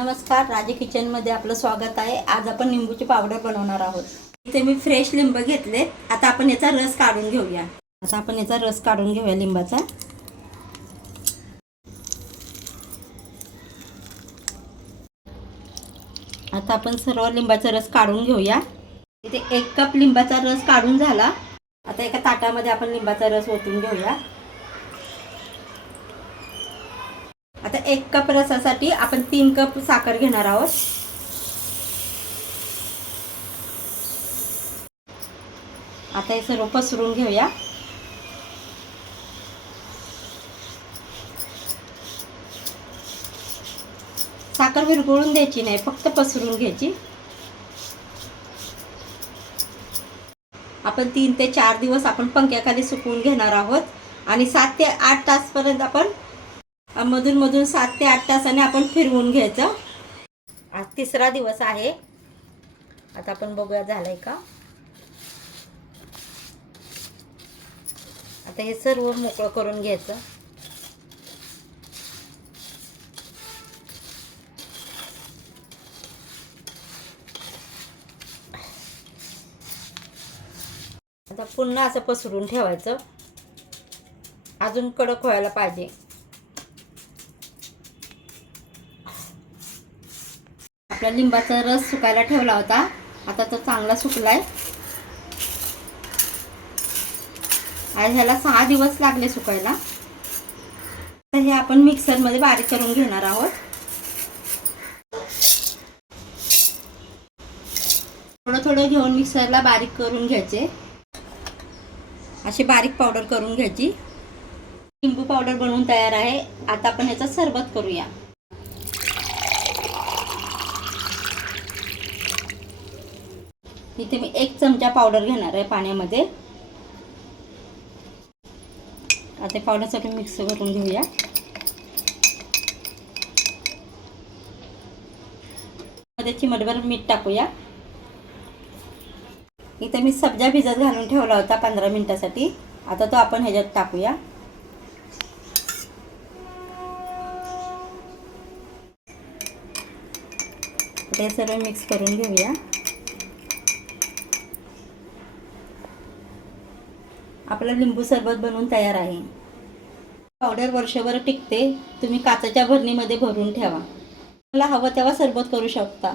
नमस्कार राजे किचनमध्ये आपलं स्वागत आहे. आज आपण लिंबूची पावडर बनवणार आहोत. इथे मी फ्रेश लिंब घेतले. आता आपण याचा रस काढून घेऊया. आता आपण याचा रस काढून घेऊया लिंबाचा. आता आपण सर्व लिंबाचा रस काढून घेऊया. इथे एक कप लिंबाचा रस काढून झाला. आता एका ताटामध्ये आपण लिंबाचा रस ओतून घेऊया. आता एक कप रसासाठी आपण तीन कप साखर घेणार आहोत. आता हे सर्व पसरून घेऊया. साखर विरघळून द्यायची नाही फक्त पसरून घ्यायची. आपण तीन ते चार दिवस आपण पंख्याखाली सुकवून घेणार आहोत. आणि सात ते आठ तासपर्यंत आपण मधून मधून सात ते आठ तासाने आपण फिरवून घ्यायचं. आज तिसरा दिवस आहे. आता आपण बघूया झालंय का. आता हे सर्व मोकळं करून घ्यायचं. आता पुन्हा असं पसरून ठेवायचं. अजून कडक व्हायला पाहिजे. आपला लिंबाचा रस सुकायला ठेवला होता. आता तो चांगला सुकलाय. आज ह्याला सहा दिवस लागले सुकायला. तर हे आपण मिक्सरमध्ये बारीक करून घेणार आहोत. थोडं थोडं घेऊन मिक्सरला बारीक करून घ्यायचे. अशी बारीक पावडर करून घ्यायची. लिंबू पावडर बनवून तयार आहे. आता आपण ह्याचा सरबत करूया. इथे मी एक चमचा पावडर घेणार आहे पाण्यामध्ये. आता पावडर सगळं मिक्स करून घेऊया. मध्ये चिमटभर मीठ टाकूया. इथे मी सब्जा भिजत घालून ठेवला होता पंधरा मिनिटासाठी. आता तो आपण ह्याच्यात टाकूया. ते सर्व मिक्स करून घेऊया. आपलं लिंबू सरबत बनवून तयार आहे. पावडर वर्षभर टिकते तुम्ही काचेच्या भरणीमध्ये भरून ठेवा. मला हवं तेव्हा सरबत करू शकता.